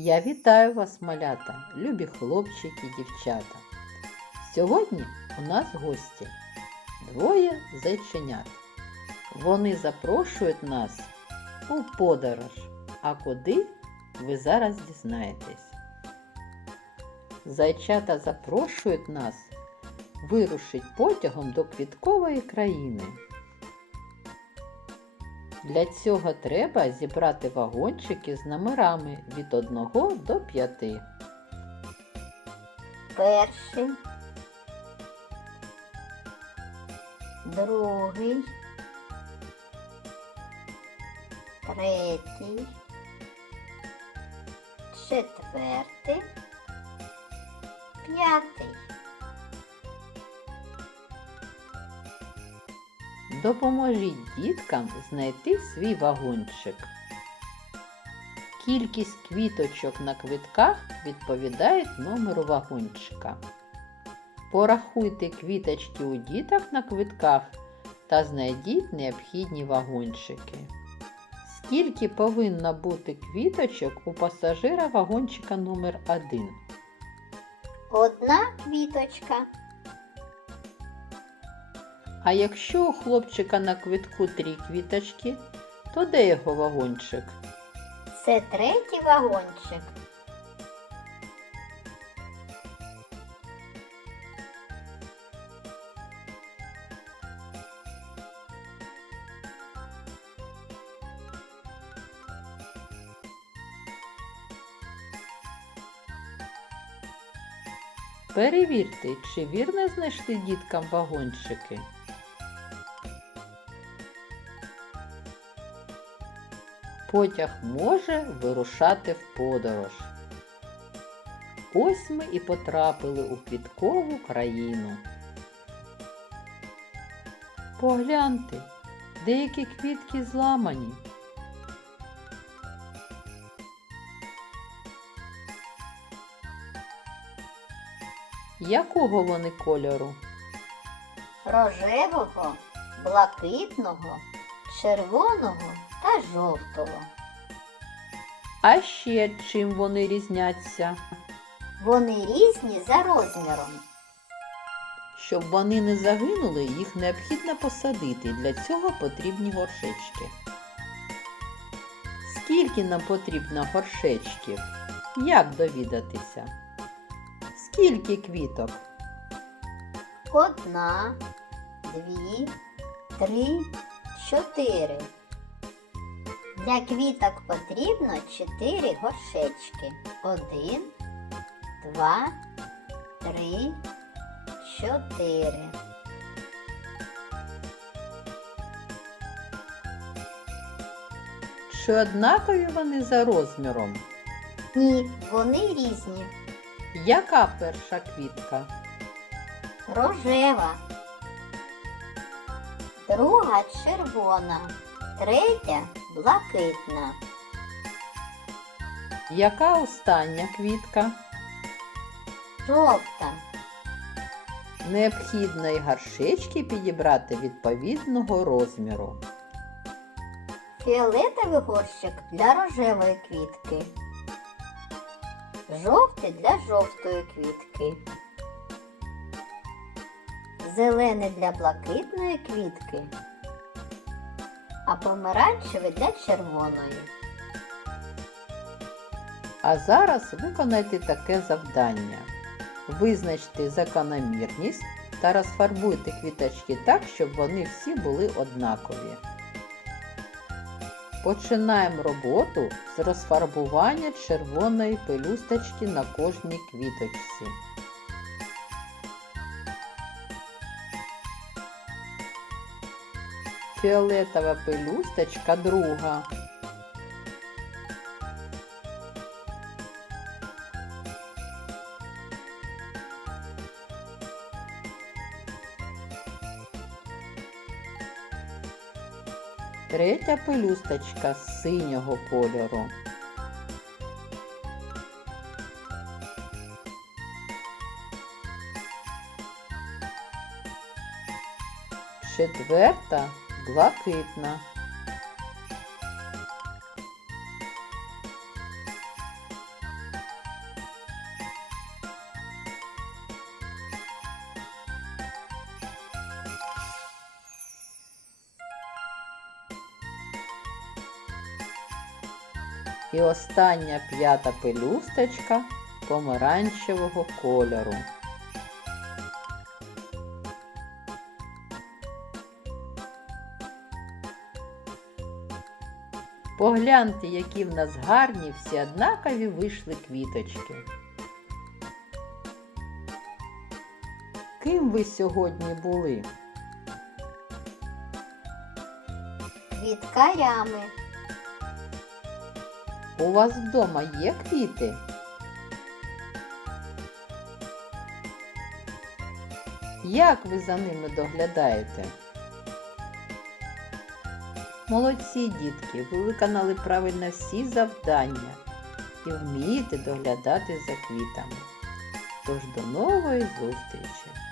Я вітаю вас, малята, любі хлопчики, дівчата. Сьогодні у нас гості двоє зайченят. Вони запрошують нас у подорож. А куди ви зараз дізнаєтесь? Зайчата запрошують нас вирушить потягом до квіткової країни. Для цього треба зібрати вагончики з номерами від 1 до 5. перший, другий, третій, четвертий, п'ятий. Допоможіть діткам знайти свій вагончик. Кількість квіточок на квитках відповідає номеру вагончика. Порахуйте квіточки у діток на квитках та знайдіть необхідні вагончики. Скільки повинно бути квіточок у пасажира вагончика номер 1 Одна квіточка, А якщо у хлопчика на квитку три квіточки, то де його вагончик? це третій вагончик. Перевірте, чи вірно знайшли діткам вагончики. Потяг може вирушати в подорож. Ось ми і потрапили у квіткову країну. Погляньте, деякі квітки зламані. Якого вони кольору? Рожевого, блакитного, червоного та жовтого. А ще чим вони різняться? Вони різні за розміром. Щоб вони не загинули, їх необхідно посадити. Для цього потрібні горшечки. Скільки нам потрібно горшечків? Як довідатися? Скільки квіток? Одна, дві, три, чотири. Для квіток потрібно чотири горшечки. Один, два, три, чотири. Чи однакові вони за розміром? Ні, вони різні. Яка перша квітка? Рожева. Друга червона. Третя блакитна. Яка остання квітка? Жовта. Необхідно і горшечки підібрати відповідного розміру. Фіолетовий горщик для рожевої квітки. Жовтий для жовтої квітки. Зелений для блакитної квітки. А помаранчевий для червоної. А зараз виконайте таке завдання. Визначте закономірність та розфарбуйте квіточки так, щоб вони всі були однакові. Починаємо роботу з розфарбування червоної пелюсточки на кожній квіточці. Фіолетова пелюсточка друга. Третя пелюсточка синього кольору. Четверта блакитна. І остання п'ята пелюсточка помаранчевого кольору. Погляньте, які в нас гарні всі однакові вийшли квіточки. Ким ви сьогодні були? Квіткарями. У вас вдома є квіти? Як ви за ними доглядаєте? Молодці дітки, ви виконали правильно всі завдання і вмієте доглядати за квітами. Тож до нової зустрічі!